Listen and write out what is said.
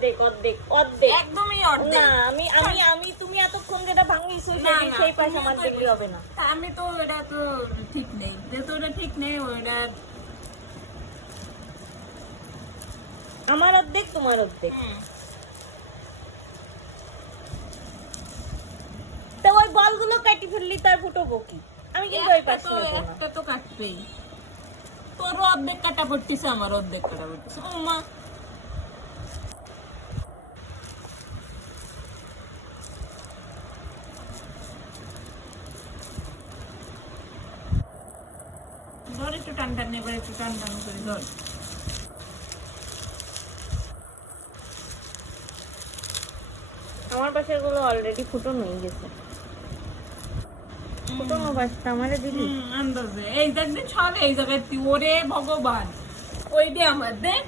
অর্ধেক অর্ধেক অর্ধেক একদমই অর্ধেক না আমি আমি আমি তুমি এতক্ষণ যেটা ভাঙিছো সেই পাশে আমার দেখলে হবে না। আমি তো এটা তো ঠিক নেই, যেহেতু ওটা ঠিক নেই ওটা আমার অর্ধেক তোমার অর্ধেক। তো ওই বলগুলো কাটি ফেললি তার ফুটবো কি? আমি কিন্তু ওই পাশে নেবো না। একটা তো কাটবেই, তোরও অর্ধেক কাটা পড়তেছে আমার অর্ধেক কাটা পড়তেছে। ও মা ধর একটু টান টান, এবার একটু টান টান করে ধর। আমার পাশের গুলো অলরেডি ফুটনো হয়ে গেছে। ফুটনো পাশটা আমারে দিলি? আন্দাজে এই দেখ দেখ ছড়ে এই জায়গায়, ওরে ভগবান ওই দে আমার দেখ